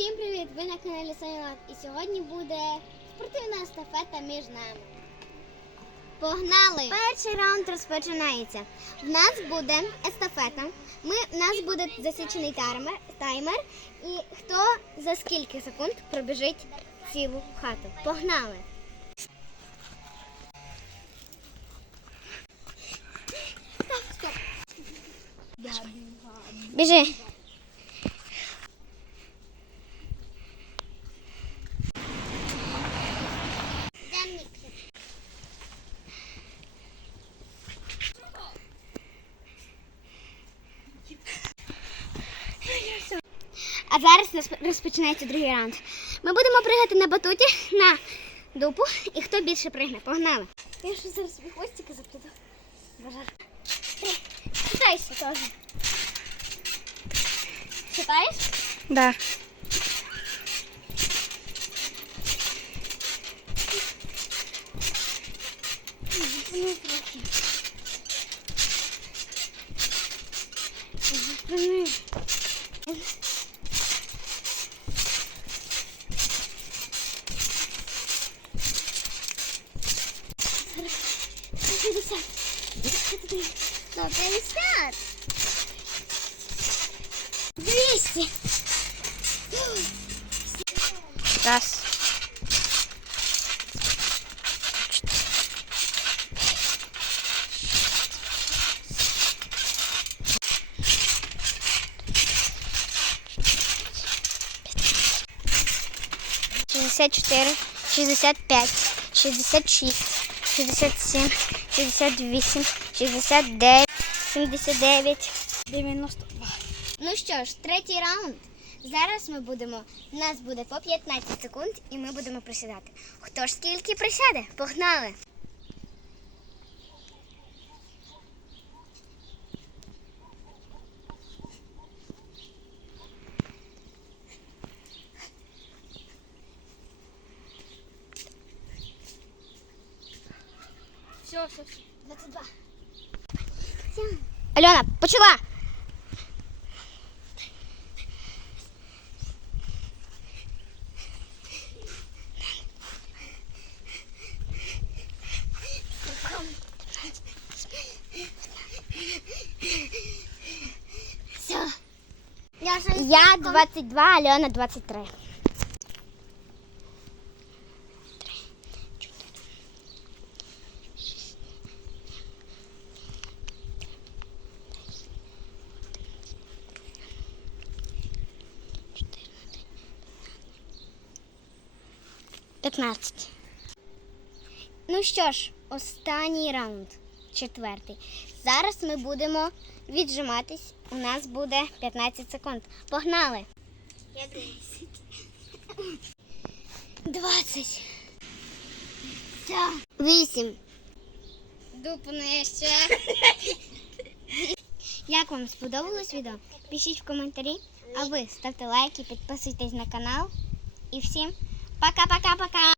Всім привіт! Ви на каналі Санілат. І сьогодні буде спортивна естафета між нами. Погнали! Перший раунд розпочинається. В нас буде естафета. Ми, в нас буде засічений таймер, таймер. І хто за скільки секунд пробіжить цілу хату. Погнали! Біжи. А зараз розпочинається другий раунд. Ми будемо пригати на батуті на дупу, і хто більше пригне. Погнали. Я ж зараз собі хвостики заплету. Бажар. Читайся теж. Читаєш? Да. Ну, трохи. 50. 150. 200. Раз. Шестьдесят четыре, шестьдесят пять, шестьдесят шесть шестьдесят семь, шестьдесят восемь, шестьдесят девять, семьдесят девять, девяносто два. Ну що ж, третій раунд. Зараз ми будемо. У нас буде по 15 секунд і ми будемо присідати. Хто ж скільки присяде? Погнали! Все, все, все. 22. Алена, почала. Все. Я вже Я 22, Альона 23. П'ятнадцять. Ну що ж, останній раунд, четвертий. Зараз ми будемо віджиматись. У нас буде 15 секунд. Погнали! Я 10. 20. Вісім. Дупу нижче. Як вам сподобалось відео? Пишіть в коментарі, а ви ставте лайки, підписуйтесь на канал. І всім пока-пока-пока!